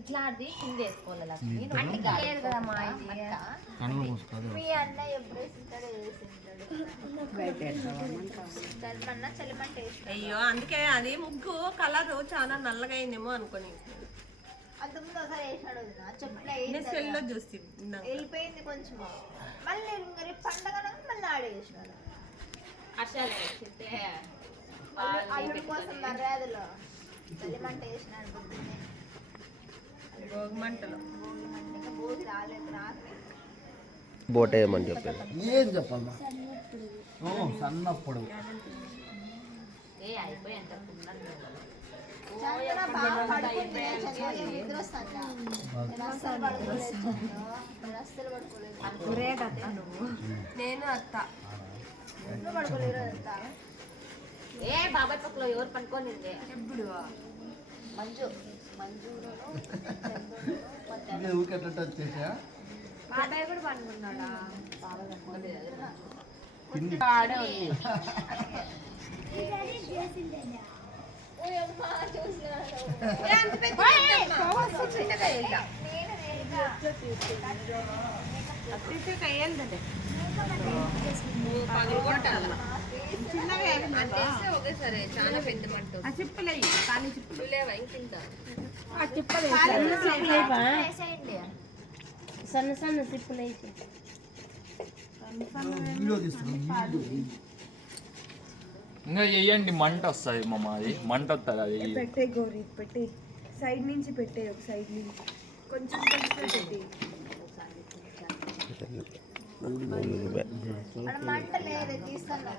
ఇట్లా అది కింద వేసుకోవాలి లక్ష్మి లేదు కదా మా మీ అన్న ఎప్పుడు అయ్యో అందుకే అది ముగ్గు కలర్ చాలా నల్లగా అయిందేమో అనుకోని అంతకుముందు ఒకసారి వేసినాడు సెల్లో చూసి వెళ్ళిపోయింది కొంచెం మళ్ళీ రేపు పండగ మళ్ళీ ఆడేసినాడు అల్లుడి కోసం మర్యాదలో చలిమంట వేసినాడు భోగి మంటలు భోగి రాలేదు రాత్రి బోట్ వేయమని చెప్పారు. ఏం చెప్పాలి సన్నప్పుడు నేను అత్త ఏ బాబాయ్ పక్కలో ఎవరు పనుకోని ఎప్పుడు మంజు వచ్చేసా బాబాయ్ కూడా పనుకున్నాడా ఒకేసారి చాలా పెద్ద మంట చిప్పులే కానీ చిప్పులు లేవా ఇంకింత సన్న సన్న సిప్పులు ఇంకా చెయ్యండి మంట వస్తుంది మా అది మంట వస్తుంది అది పెట్టే గోరి పెట్టి సైడ్ నుంచి పెట్టే ఒక సైడ్ నుంచి కొంచెం పెట్టి మంట లేదు తీస్తాను